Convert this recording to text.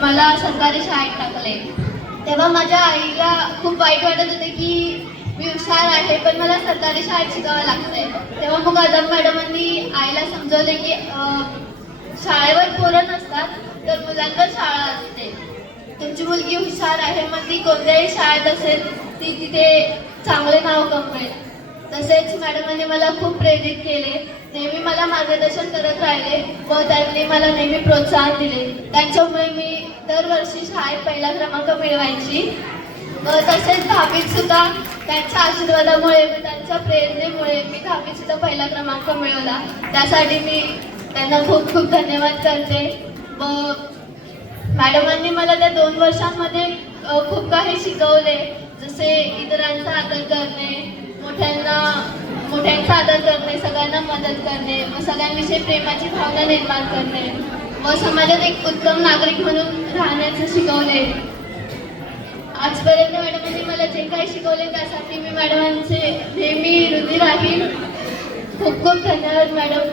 मला सरकारी शाळेत टाकले तेव्हा माझ्या आईला खूप वाईट वाटत होते की मी हुशार आहे पण मला सरकारी शाळेत शिकावं लागतंय. तेव्हा मग अदम मॅडमांनी आईला समजवले की शाळेवर पोरं नसतात तर मुलांवर शाळा असते. तुमची मुलगी हुशार आहे मग ती कोणत्याही शाळेत असेल ती तिथे चांगले नाव कमवेल. तसेच मॅडमांनी मला खूप प्रेरित केले, नेहमी मला मार्गदर्शन करत राहिले व त्यांनी मला नेहमी प्रोत्साहन दिले. त्यांच्यामुळे मी दरवर्षी शाळेत पहिला क्रमांक मिळवायची व तसेच दहावीत सुद्धा त्यांच्या आशीर्वादामुळे व त्यांच्या प्रेरणेमुळे मी दहावीत सुद्धा पहिला क्रमांक मिळवला. त्यासाठी मी त्यांना खूप खूप धन्यवाद करते. व मॅडमांनी मला त्या 2 वर्षांमध्ये खूप काही शिकवले, जसे इतरांचा आदर करणे, मोठ्यांचा आदर करणे, सगळ्यांना मदत करणे व सगळ्यांविषयी प्रेमाची भावना निर्माण करणे व समाजात एक उत्तम नागरिक म्हणून राहण्याचं शिकवले. आजपर्यंत मॅडमांनी मला जे काही शिकवले त्यासाठी मी मॅडमांचे नेहमी ऋणी राहील. खूप खूप धन्यवाद मॅडम.